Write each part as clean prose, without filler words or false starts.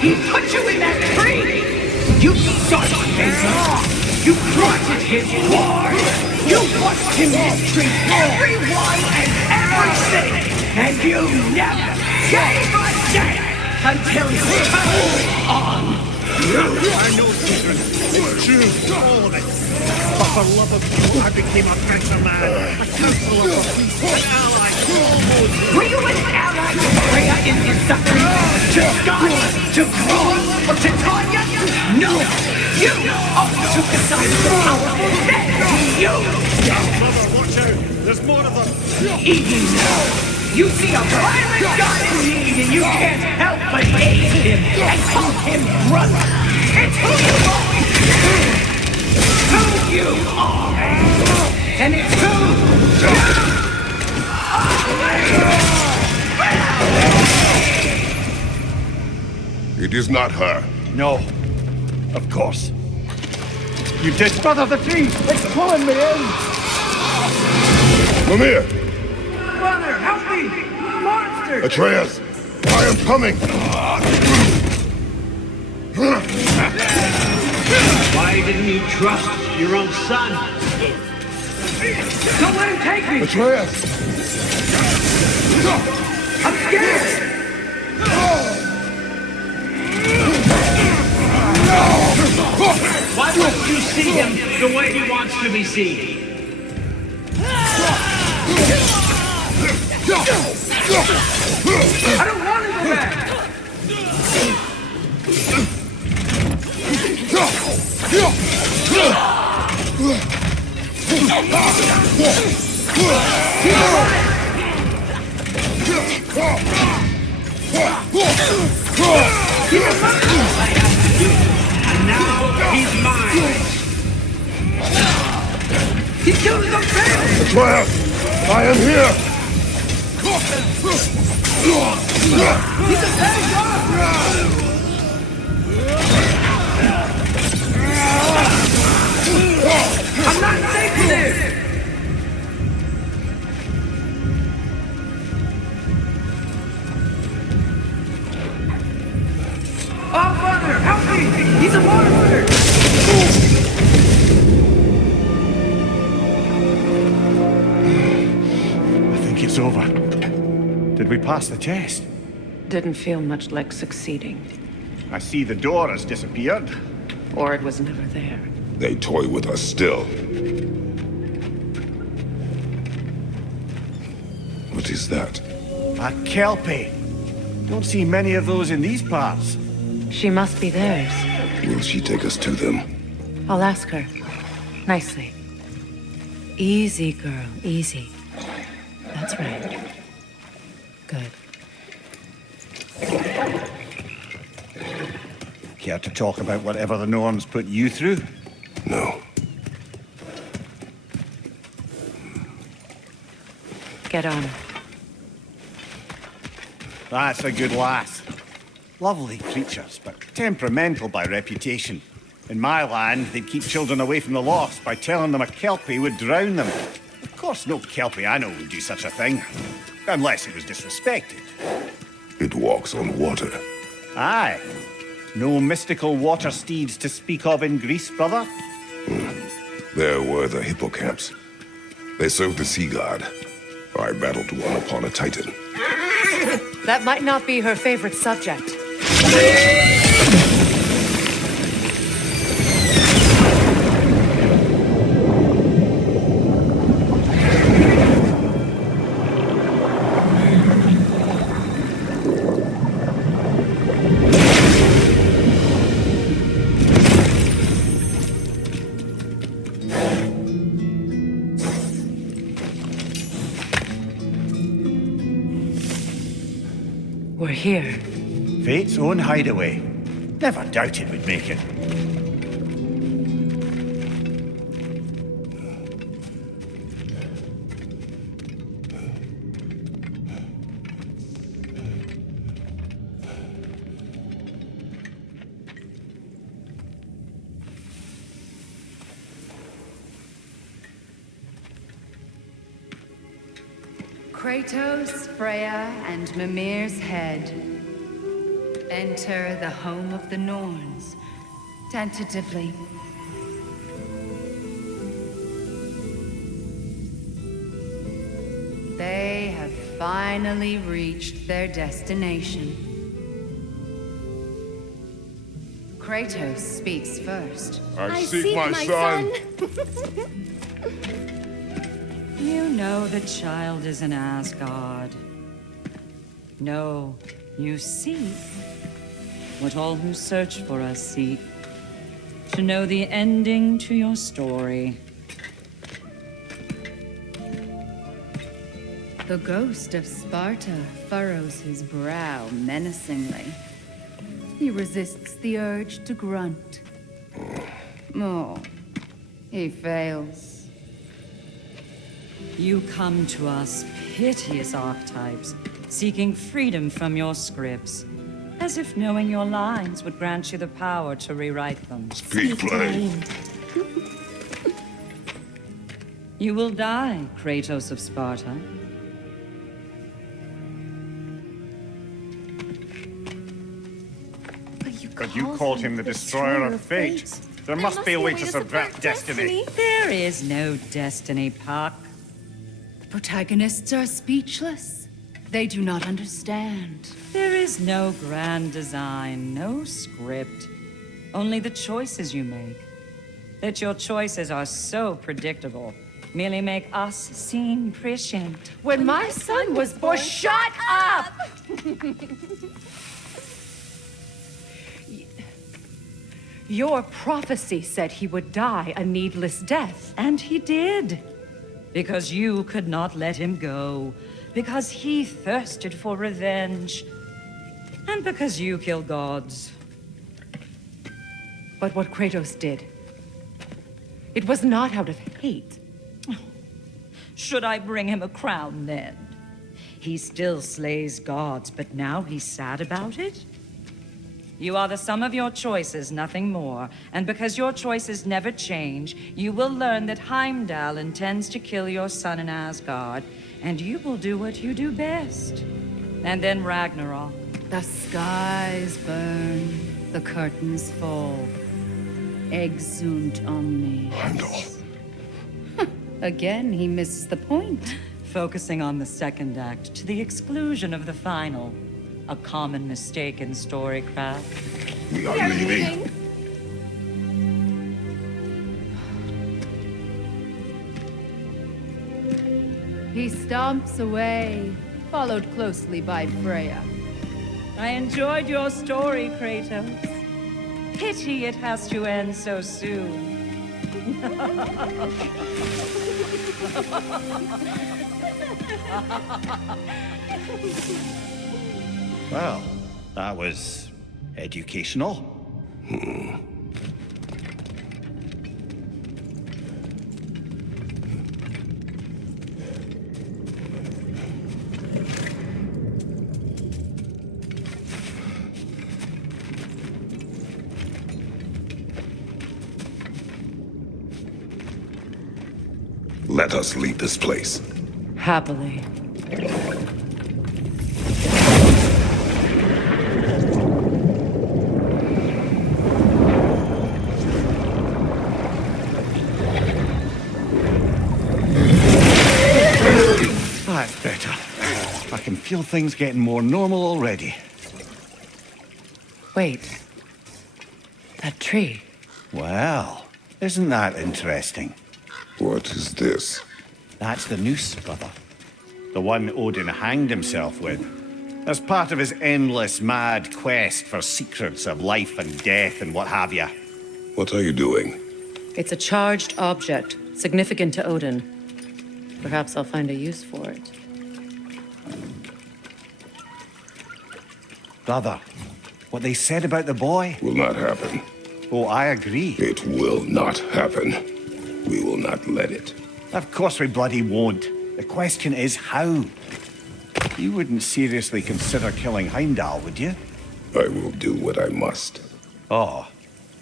He put you in that tree! You sought his law! You granted his war! You watched him mistreat everyone and everything! And you never gave a damn until you turned on! I know, children. It's true. All of it. But for love of you, I became a better man. A counselor for peace. An ally. Almost. Were you an ally to Freya in his suffering? To Scotty? To Kroll? Or to Tanya? No! You also took the side of the powerful men! You! Mother, watch out. There's more of them. Even now, you see a violent god in need and you can't help but aid him and call him brother. It's who you always been. Who you are. And it's who you are. It is not her. No. Of course. You did. Brother, the tree! It's pulling me in! Mimir! Brother, help me! Monster! Atreus! I am coming! Why didn't you trust your own son? Don't let him take me! Atreus! I'm scared! Why wouldn't you see him the way he wants to be seen? I don't want to go back! And now he's mine. He's killing the family! Atreus! I am here! He's a bad dog! I'm not safe here! Oh, Father, help me! He's a monster! I think it's over. Did we pass the test? Didn't feel much like succeeding. I see the door has disappeared. Or it was never there. They toy with us still. What is that? A Kelpie. Don't see many of those in these parts. She must be theirs. Will she take us to them? I'll ask her. Nicely. Easy, girl. Easy. That's right. Good. Care to talk about whatever the Norns put you through? No. Get on. That's a good lass. Lovely creatures, but temperamental by reputation. In my land, they'd keep children away from the lost by telling them a Kelpie would drown them. Of course, no Kelpie I know would do such a thing. Unless it was disrespected. It walks on water. Aye. No mystical water steeds to speak of in Greece, brother? There were the hippocamps. They served the sea god. I battled one upon a titan. That might not be her favorite subject. We're here. Fate's own hideaway. Never doubted we'd make it. Kratos, Freya, and Mimir's head. Enter the home of the Norns. Tentatively. They have finally reached their destination. Kratos speaks first. I seek my son. You know the child is in Asgard. No, you seek what all who search for us seek. To know the ending to your story. The ghost of Sparta furrows his brow menacingly. He resists the urge to grunt. Oh, he fails. You come to us, piteous archetypes, seeking freedom from your scripts, as if knowing your lines would grant you the power to rewrite them. Speak plain. You will die, Kratos of Sparta. But you called him the destroyer of fate. There must be a way to subvert destiny. There is no destiny, Puck. The protagonists are speechless. They do not understand. There is no grand design, no script. Only the choices you make. That your choices are so predictable merely make us seem prescient. When my son was born, shut up! Your prophecy said he would die a needless death. And he did. Because you could not let him go. Because he thirsted for revenge. And because you kill gods. But what Kratos did, it was not out of hate. Should I bring him a crown then? He still slays gods, but now he's sad about it? You are the sum of your choices, nothing more. And because your choices never change, you will learn that Heimdall intends to kill your son in Asgard, and you will do what you do best. And then Ragnarok. The skies burn, the curtains fall. Exunt omnes. Heimdall. Again, he misses the point. Focusing on the second act to the exclusion of the final. A common mistake in storycraft. We are leaving. He stomps away, followed closely by Freya. I enjoyed your story, Kratos. Pity it has to end so soon. Well, that was educational. Let us leave this place. Happily. That's better. I can feel things getting more normal already. Wait. That tree. Well, isn't that interesting? What is this? That's the noose, brother. The one Odin hanged himself with. As part of his endless, mad quest for secrets of life and death and what have you. What are you doing? It's a charged object, significant to Odin. Perhaps I'll find a use for it. Brother, what they said about the boy? Will not happen. Oh, I agree. It will not happen. We will not let it. Of course we bloody won't. The question is how. You wouldn't seriously consider killing Heimdall, would you? I will do what I must. Oh,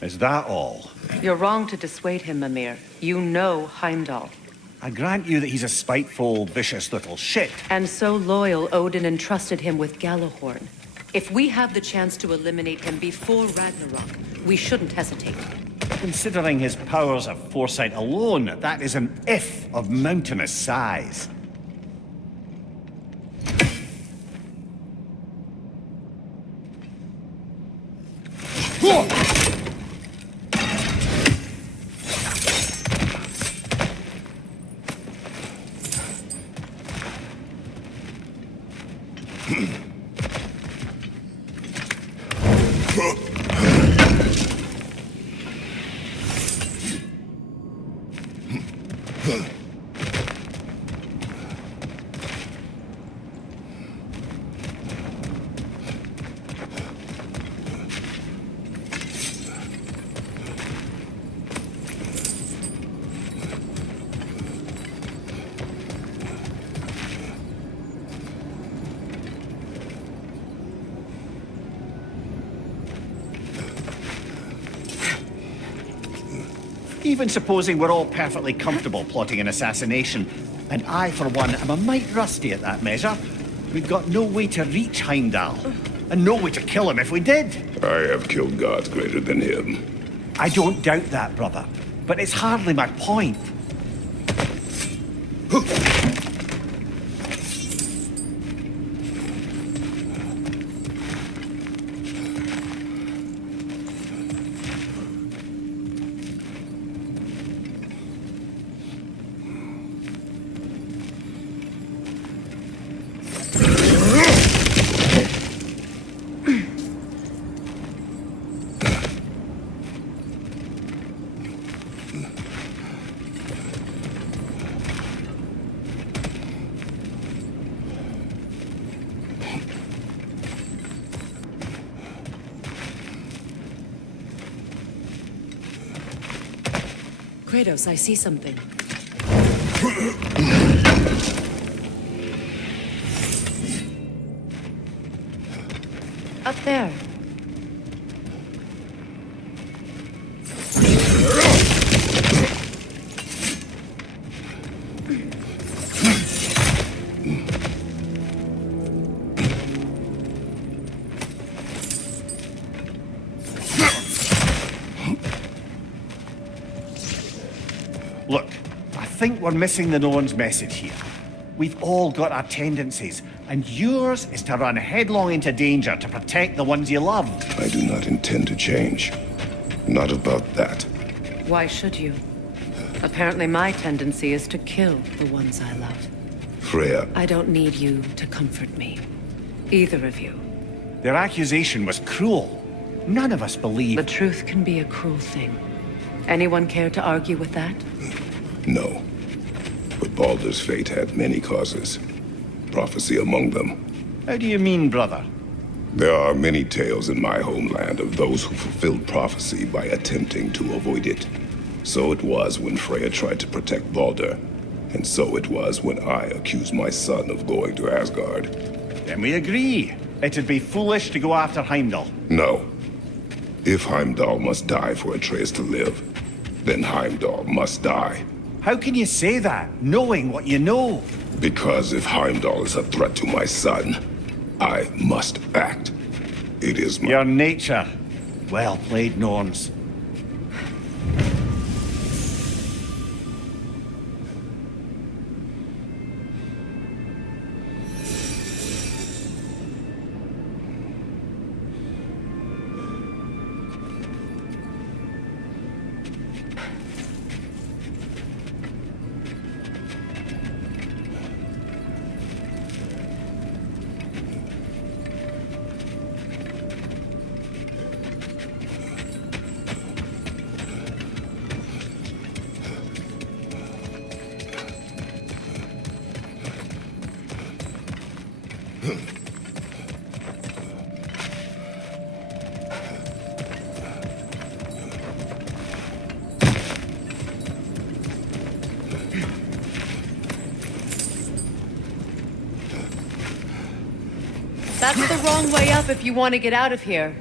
is that all? You're wrong to dissuade him, Mimir. You know Heimdall. I grant you that he's a spiteful, vicious little shit. And so loyal, Odin entrusted him with Gjallarhorn. If we have the chance to eliminate him before Ragnarok, we shouldn't hesitate. Considering his powers of foresight alone, that is an if of mountainous size. Even supposing we're all perfectly comfortable plotting an assassination, and I, for one, am a mite rusty at that measure, we've got no way to reach Heimdall, and no way to kill him if we did. I have killed gods greater than him. I don't doubt that, brother, but it's hardly my point. Kratos, I see something. Up there. Look, I think we're missing the Norn's message here. We've all got our tendencies, and yours is to run headlong into danger to protect the ones you love. I do not intend to change. Not about that. Why should you? Apparently my tendency is to kill the ones I love. Freya, I don't need you to comfort me. Either of you. Their accusation was cruel. None of us believe. The truth can be a cruel thing. Anyone care to argue with that? no. But Baldur's fate had many causes. Prophecy among them. How do you mean, brother? There are many tales in my homeland of those who fulfilled prophecy by attempting to avoid it. So it was when Freya tried to protect Baldur. And so it was when I accused my son of going to Asgard. Then we agree. It'd be foolish to go after Heimdall. No. If Heimdall must die for Atreus to live, then Heimdall must die. How can you say that, knowing what you know? Because if Heimdall is a threat to my son, I must act. It is my... Your nature. Well played, Norns. That's the wrong way up if you want to get out of here.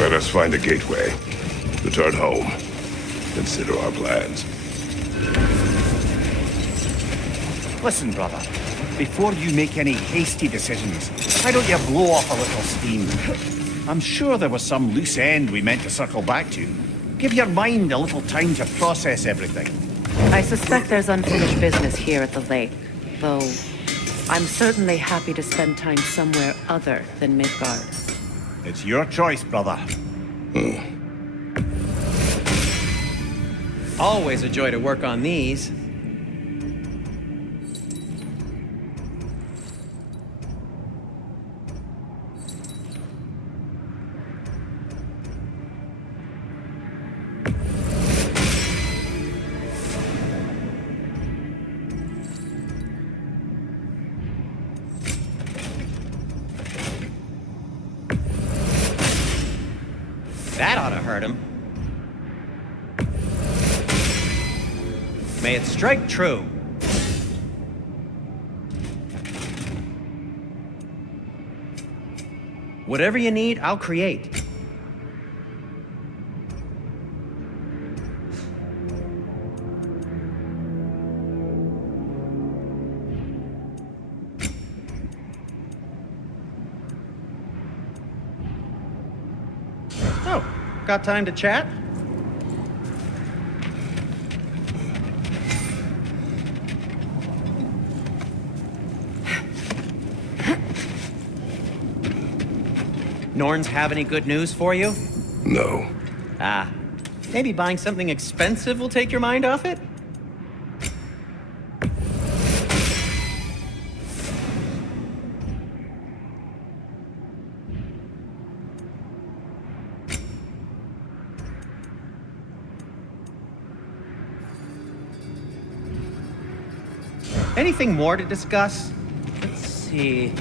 Let us find a gateway. Return home. Consider our plans. Listen, brother. Before you make any hasty decisions, why don't you blow off a little steam? I'm sure there was some loose end we meant to circle back to. Give your mind a little time to process everything. I suspect there's unfinished business here at the lake, though I'm certainly happy to spend time somewhere other than Midgard. It's your choice, brother. Always a joy to work on these. That ought to hurt him. May it strike true. Whatever you need, I'll create. Oh, got time to chat? Norns have any good news for you? No. Ah, maybe buying something expensive will take your mind off it? Anything more to discuss? Let's see.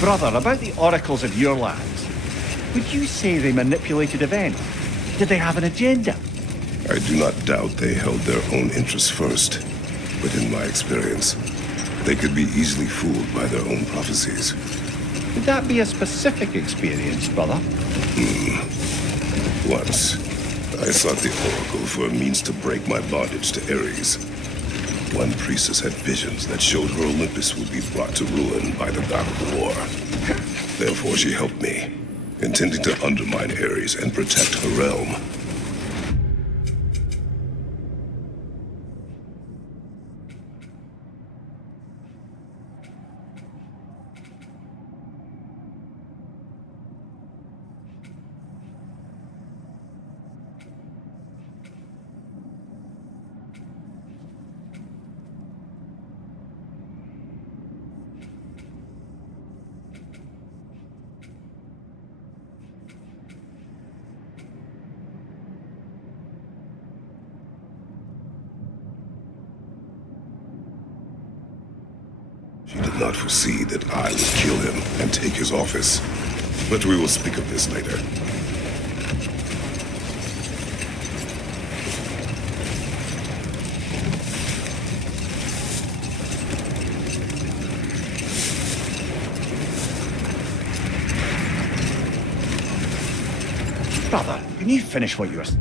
Brother, about the oracles of your lands, would you say they manipulated events? Did they have an agenda? I do not doubt they held their own interests first. But in my experience, they could be easily fooled by their own prophecies. Would that be a specific experience, brother? Once, I sought the Oracle for a means to break my bondage to Ares. One priestess had visions that showed her Olympus would be brought to ruin by the god of war. Therefore, she helped me, intending to undermine Ares and protect her realm. She did not foresee that I would kill him and take his office. But we will speak of this later. Brother, can you finish what you were saying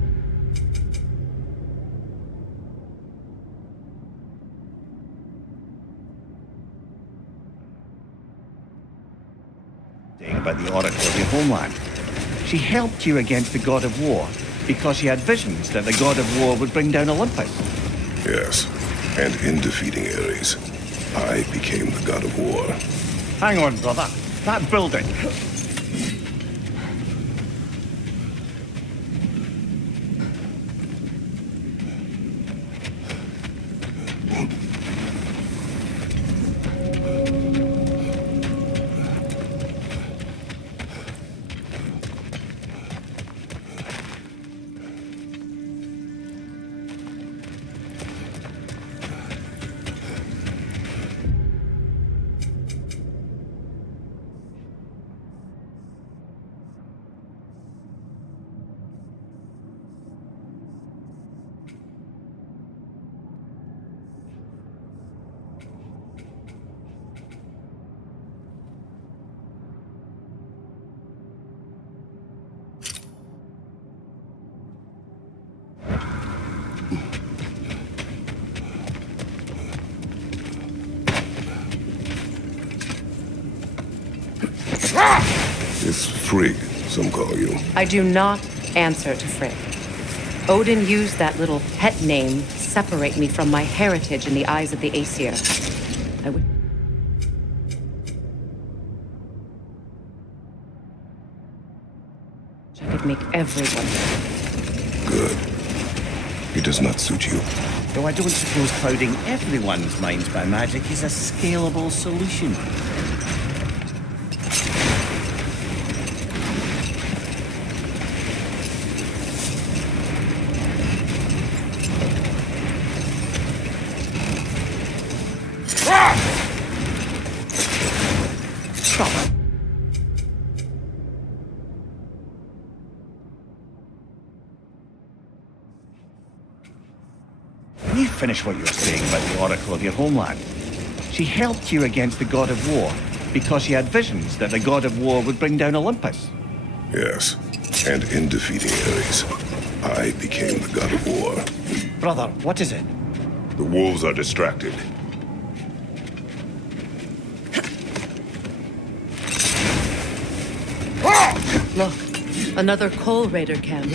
about the Oracle of your homeland? She helped you against the god of war because she had visions that the god of war would bring down Olympus. Yes, and in defeating Ares, I became the god of war. Hang on, brother. That building. It's Frigg, some call you. I do not answer to Frigg. Odin used that little pet name to separate me from my heritage in the eyes of the Aesir. I would... I could make everyone. Good. It does not suit you. Though I don't suppose clouding everyone's minds by magic is a scalable solution. Can you finish what you were saying about the Oracle of your homeland? She helped you against the god of war because she had visions that the god of war would bring down Olympus. Yes, and in defeating Ares, I became the god of war. Brother, what is it? The wolves are distracted. Look, another Coal Raider camp.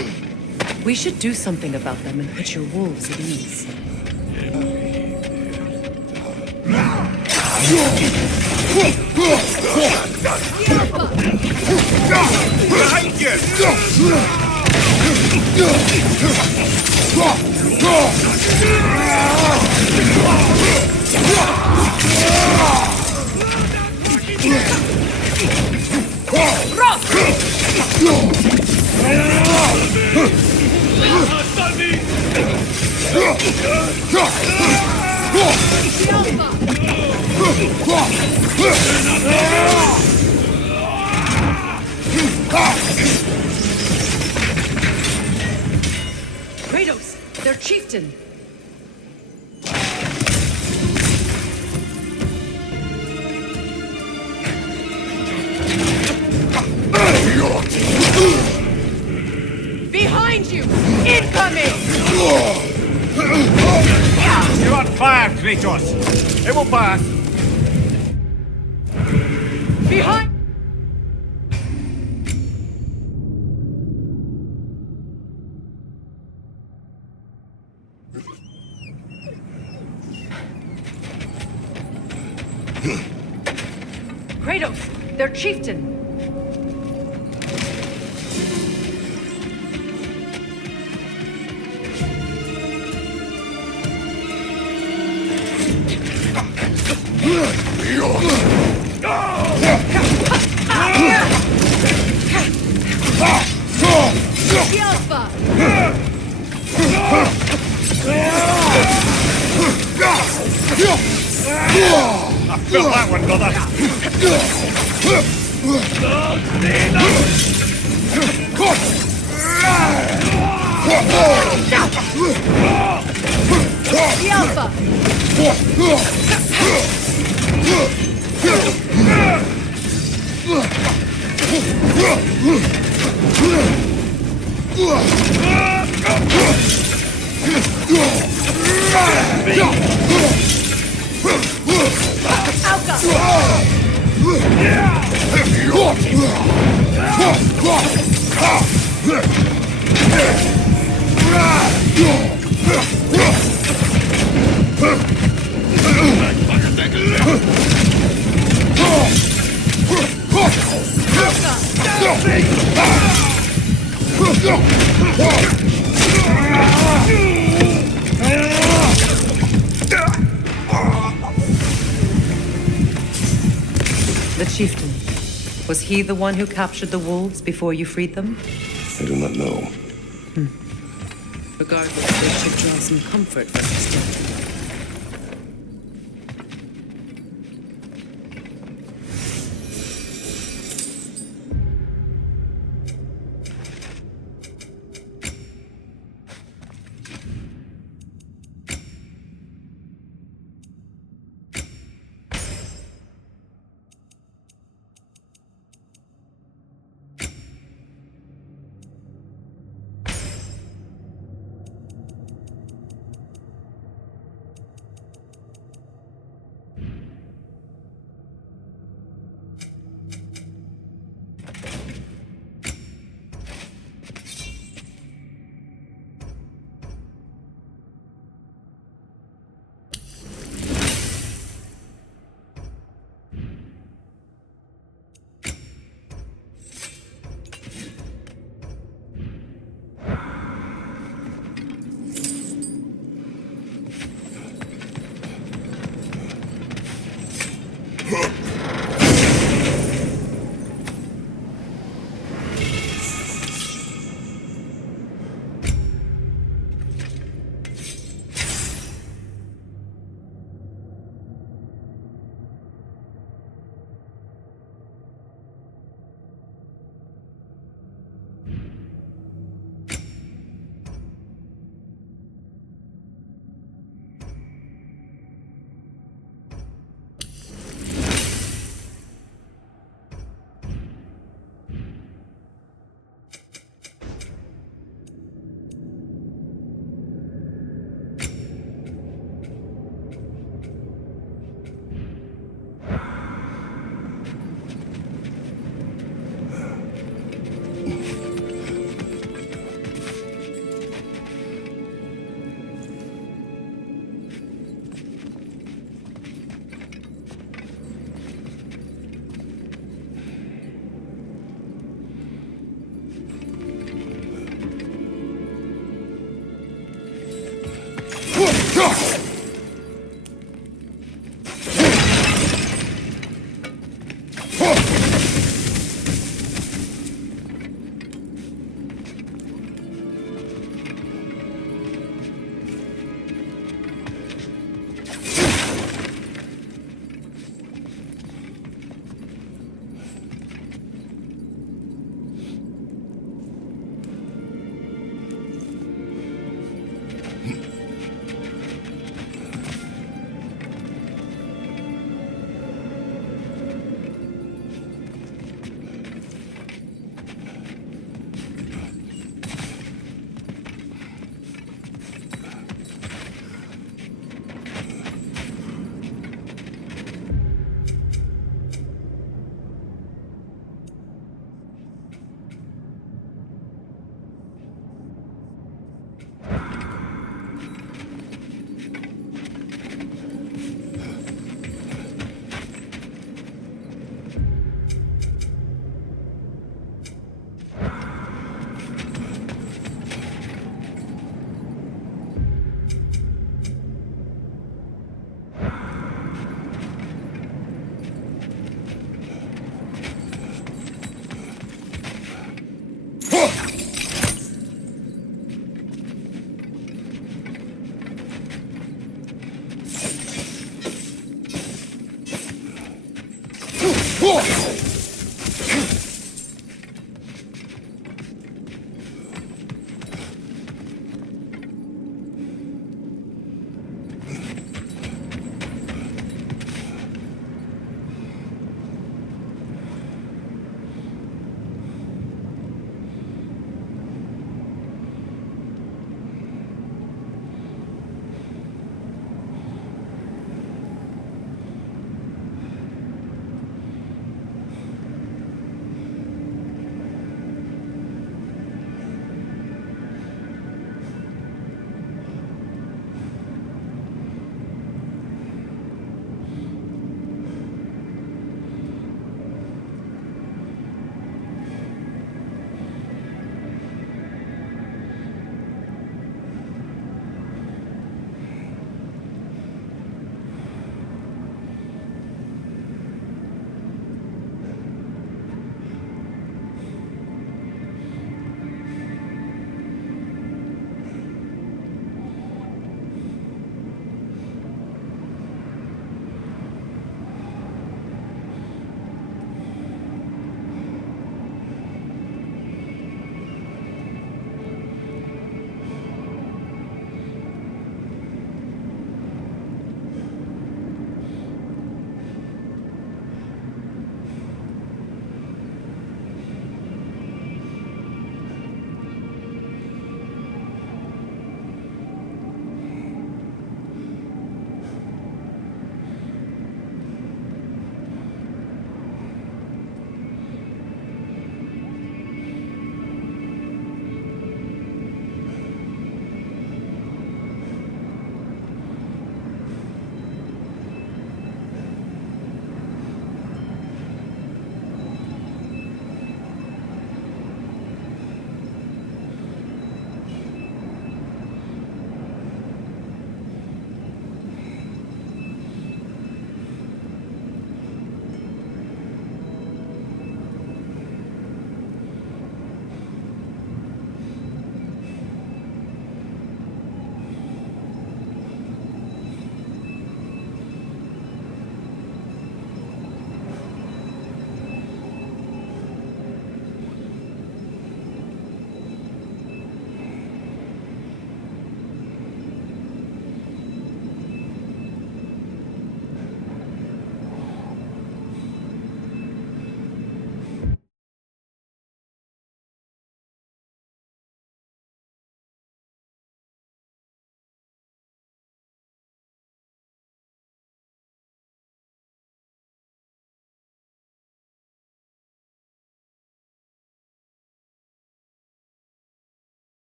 We should do something about them and put your wolves at ease. Kratos, their chieftain! Behind you! Incoming! You're on fire, Kratos! It will pass! Behind! Kratos, their chieftain! The Alpha! I feel that one, brother! The Alpha! The chieftain. Was he the one who captured the wolves before you freed them? I do not know. Regardless, they should draw some comfort from his death.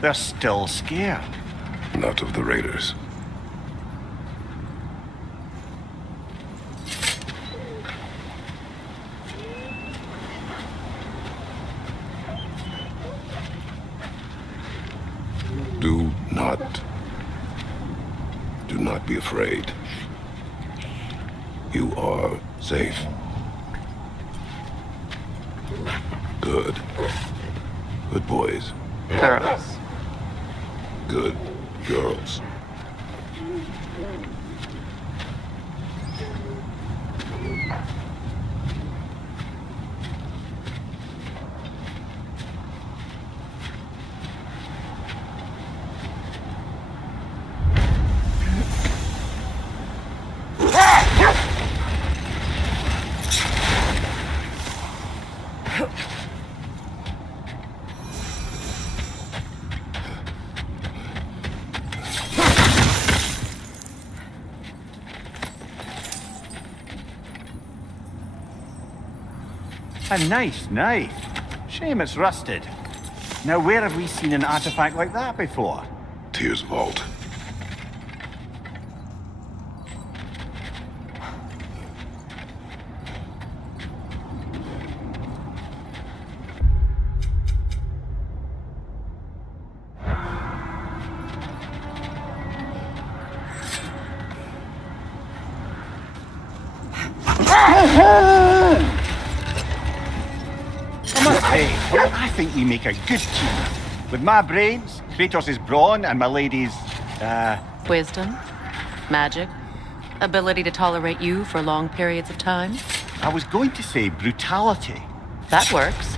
They're still scared. Not of the raiders. Do not be afraid. You are safe. Good. Good boys. Girls. Good girls. A nice knife. Shame it's rusted. Now, where have we seen an artifact like that before? Tyr's vault. I think we make a good team. With my brains, Kratos' brawn, and my lady's, Wisdom, magic, ability to tolerate you for long periods of time. I was going to say brutality. That works.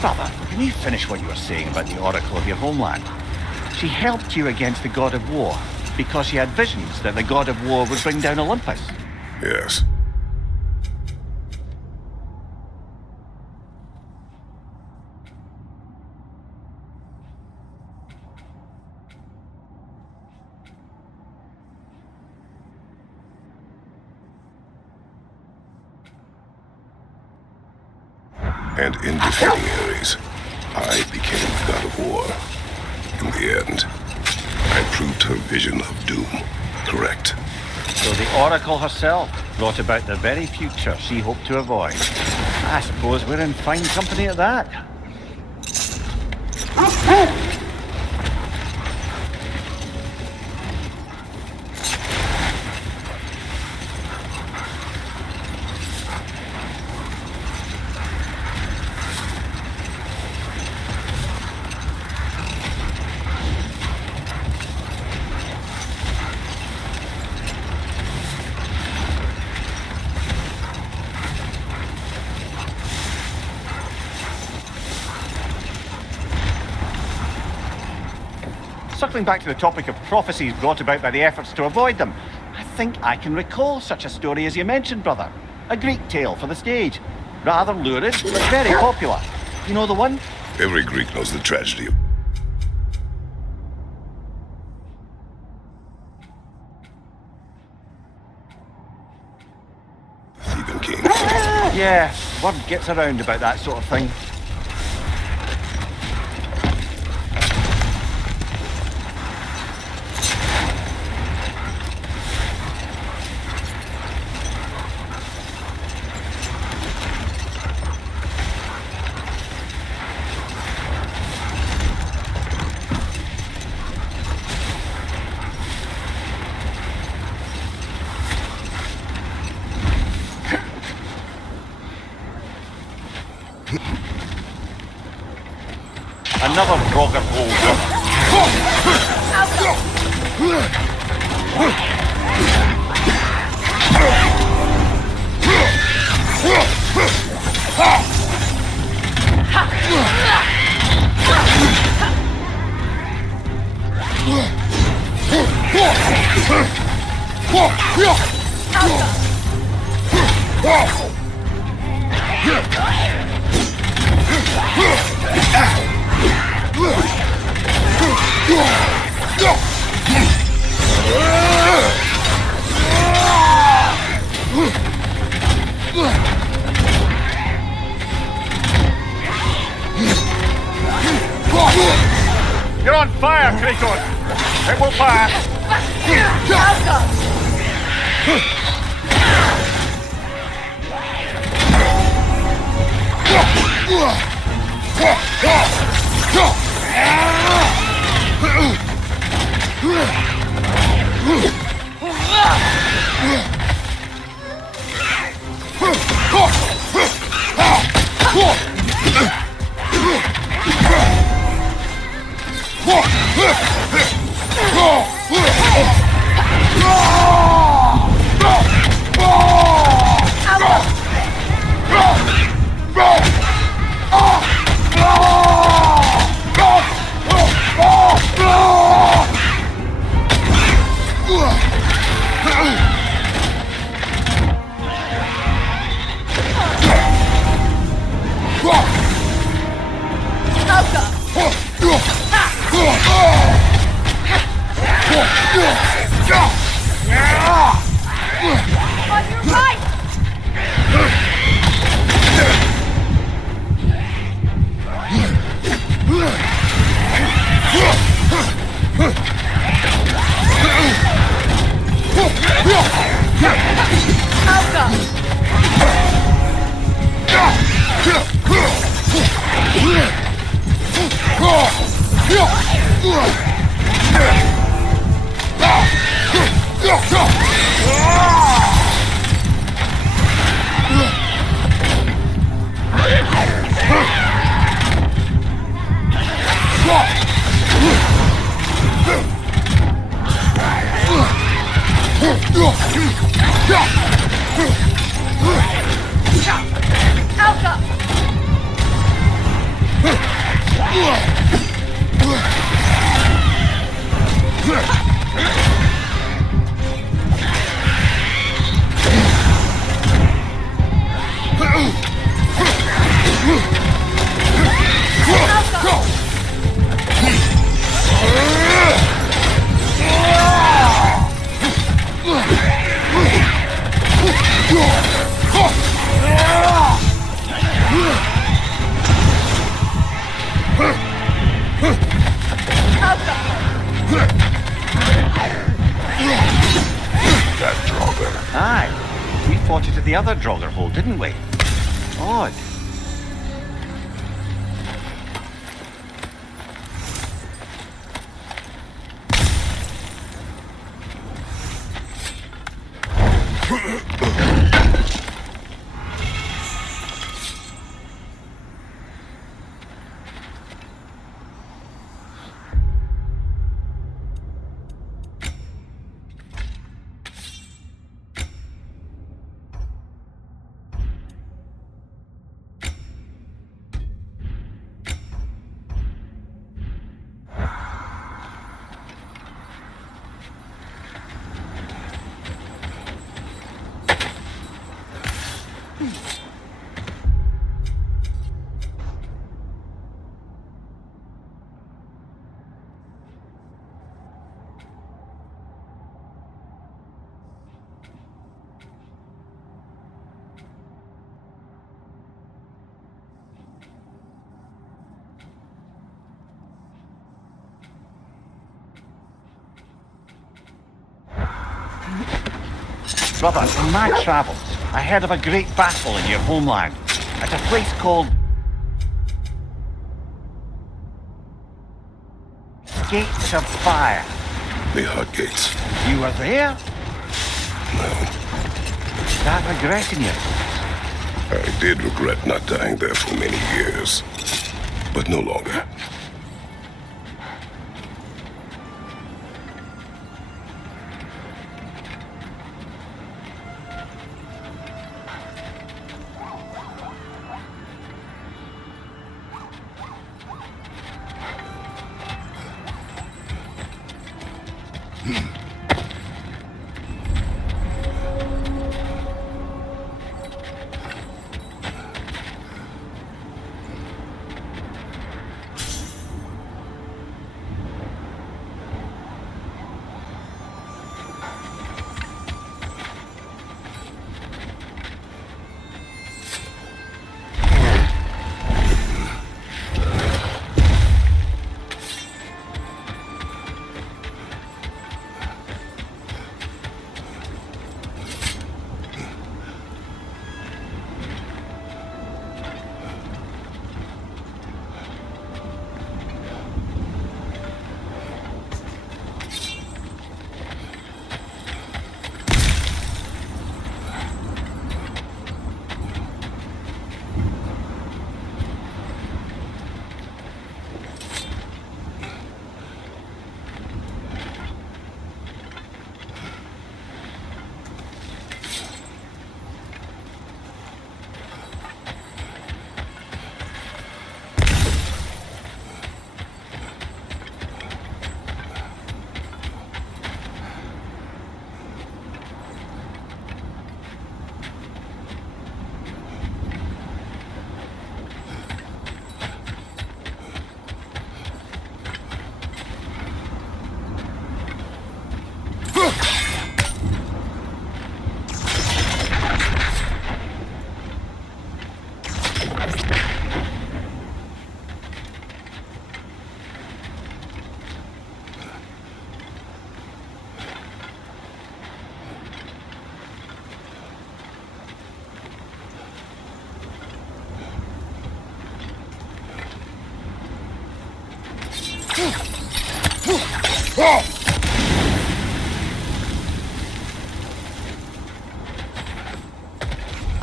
Brother, can you finish what you were saying about the Oracle of your homeland? She helped you against the God of War because she had visions that the God of War would bring down Olympus. Yes. And in defeating Ares, I became the god of war. In the end, I proved her vision of doom correct. So the Oracle herself brought about the very future she hoped to avoid. I suppose we're in fine company at that. Circling back to the topic of prophecies brought about by the efforts to avoid them, I think I can recall such a story as you mentioned, brother. A Greek tale for the stage. Rather lurid, but very popular. You know the one? Every Greek knows the tragedy of the Theban king. Yeah, word gets around about that sort of thing. Another Roger You're on fire, Kratos! It will pass! Aye, we fought it at the other Draugr hole, didn't we? Odd. Brother, in my travels, I heard of a great battle in your homeland, at a place called Gates of Fire. The Hot Gates. You were there? No, Is that regretting you? I did regret not dying there for many years, but no longer.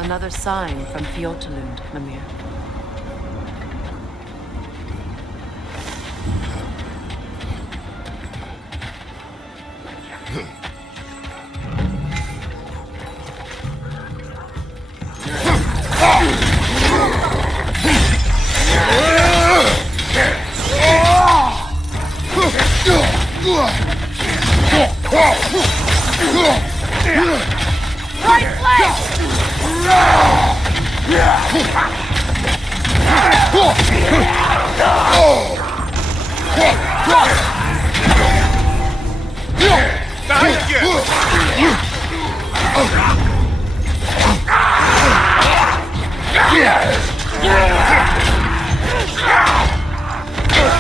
Another sign from Fjotalund, Mimir. Right flank! Behind you!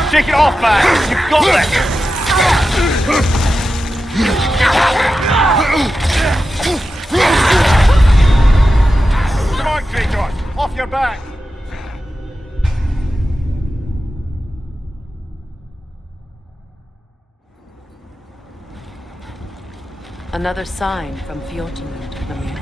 Take it off, man! You've got this! Come on, Kratos! Off your back! Another sign from Fjotalund, Mimir.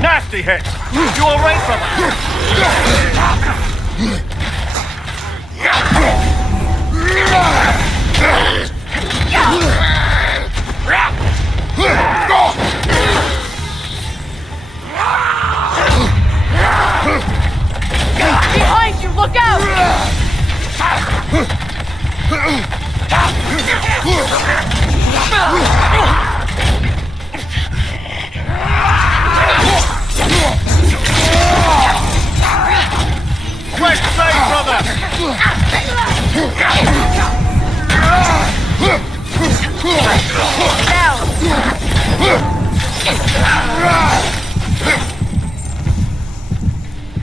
Nasty hit! You alright, brother? Behind you, look out! Right side, brother!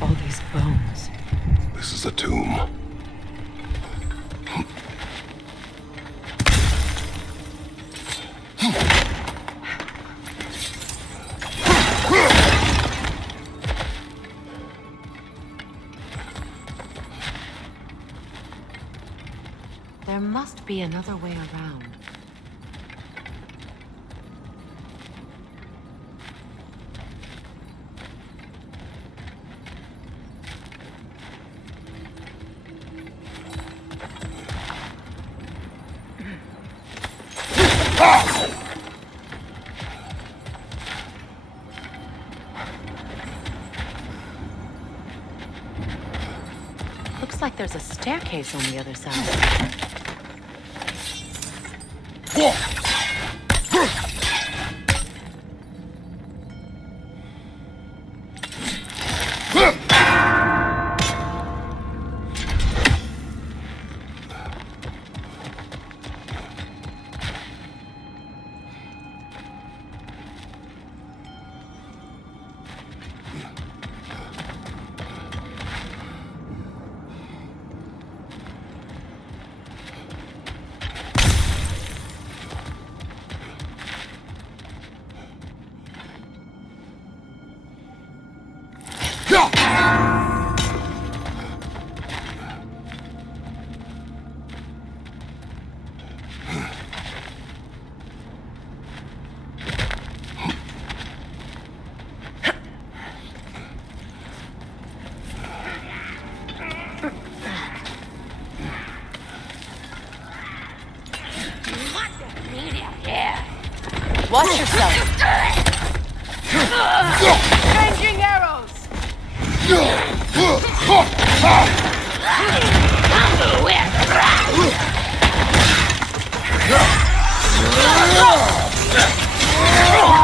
All these bones. This is a tomb. There must be another way around. Looks like there's a staircase on the other side. Watch yourself. Changing arrows!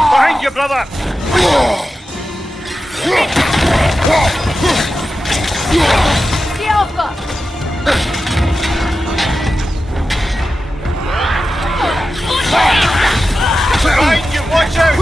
Behind you, brother! The Alpha! Watch out!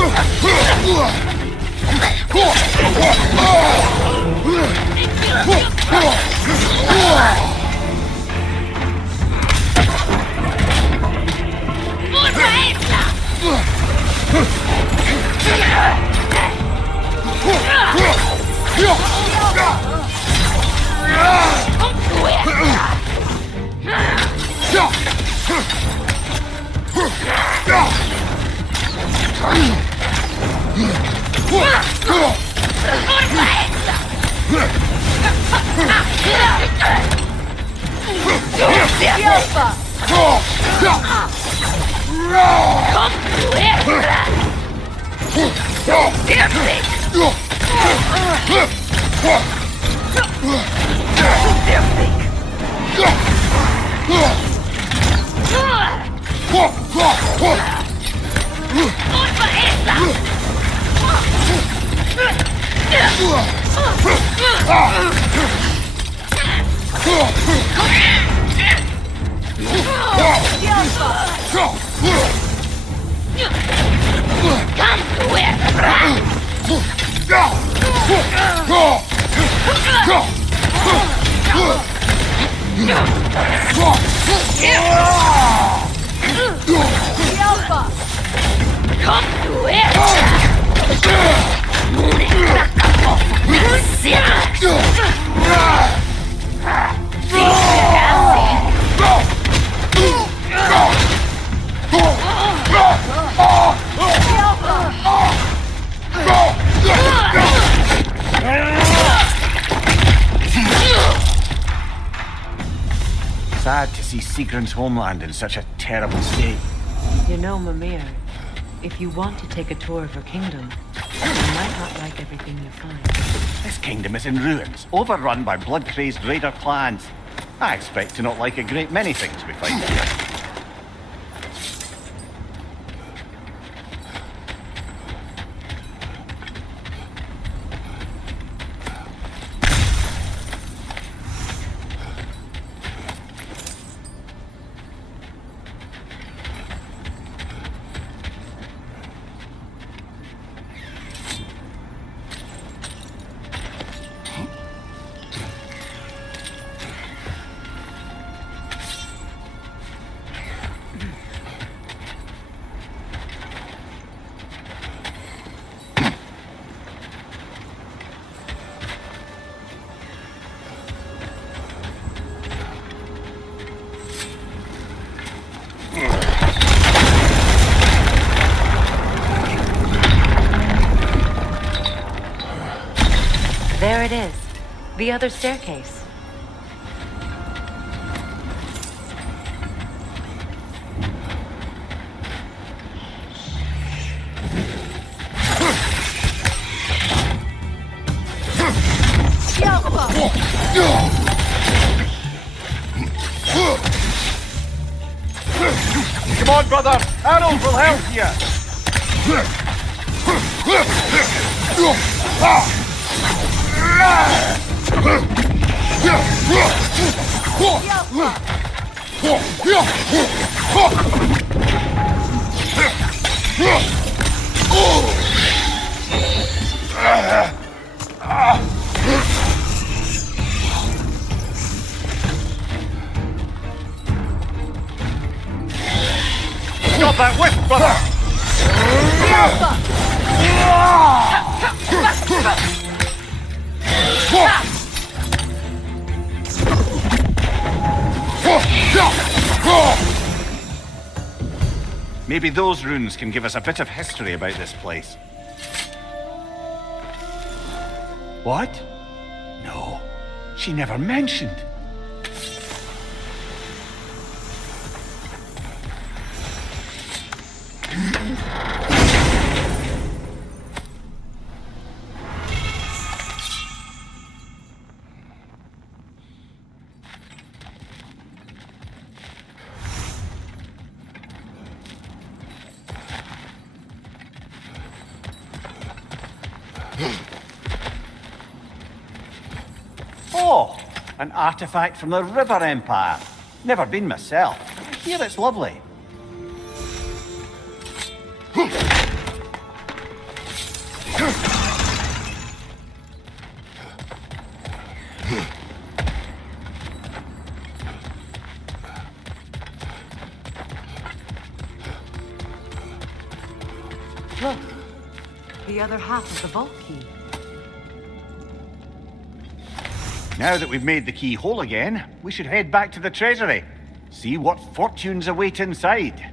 Sad to see Sigrun's homeland in such a terrible state. You know, Mimir, if you want to take a tour of her kingdom, you might not like everything you find. This kingdom is in ruins, overrun by blood-crazed raider clans. I expect to not like a great many things we find here. There it is. The other staircase. Come on, brother! Arrows will help you! Stop that whip, brother! Maybe those runes can give us a bit of history about this place. What? No, she never mentioned. Oh, an artifact from the River Empire. Never been myself. I hear it's lovely. The other half of the vault key. Now that we've made the key whole again, we should head back to the treasury. See what fortunes await inside.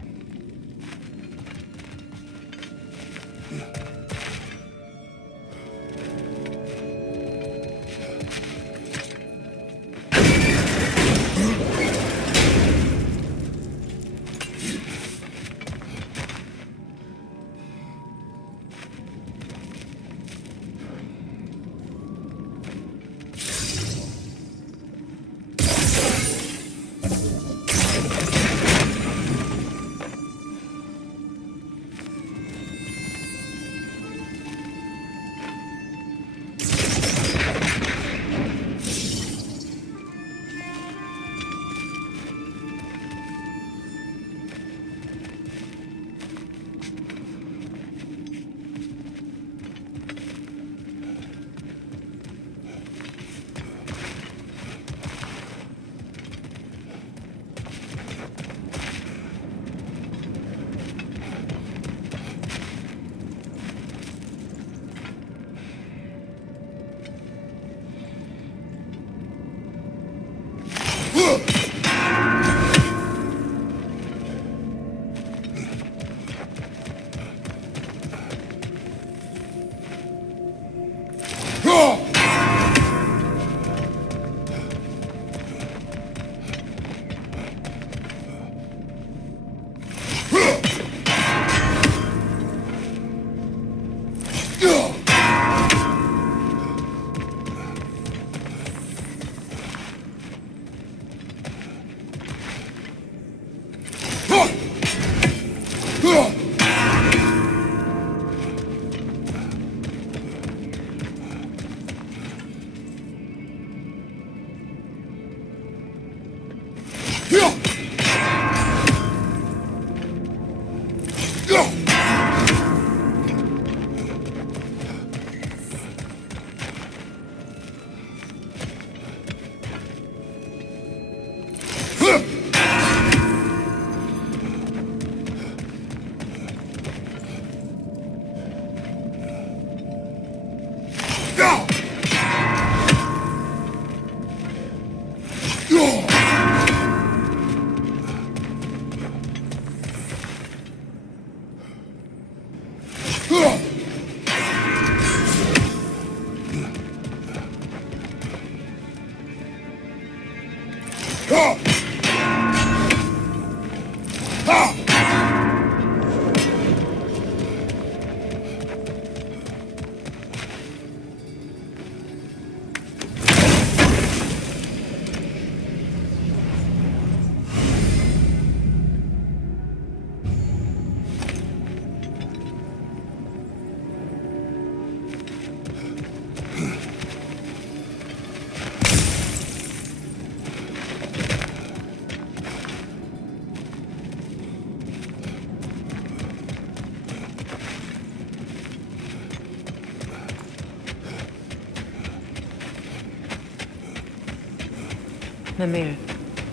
Mimir,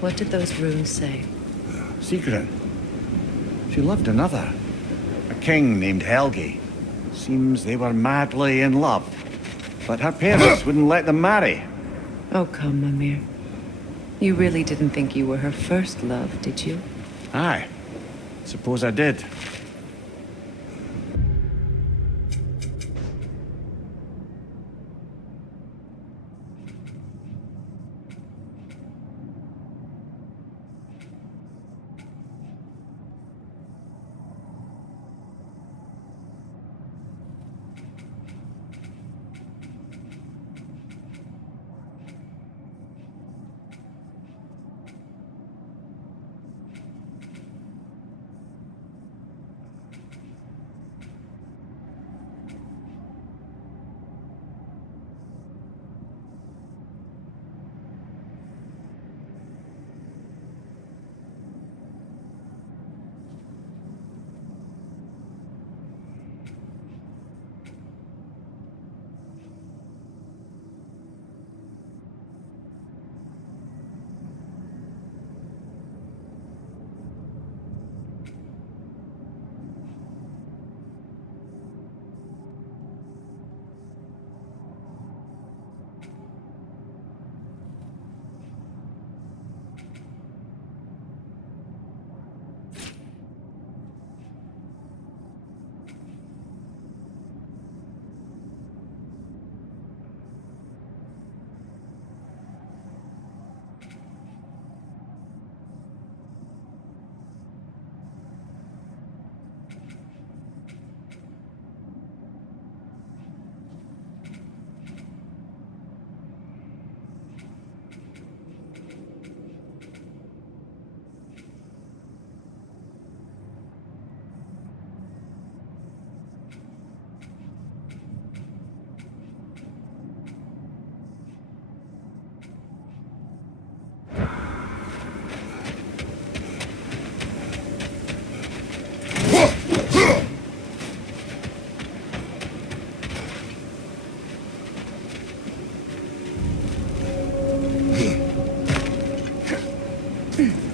what did those runes say? Sigrun. She loved another. A king named Helgi. Seems they were madly in love. But her parents wouldn't let them marry. Oh, come, Mimir. You really didn't think you were her first love, did you? Aye. Suppose I did. Hmm.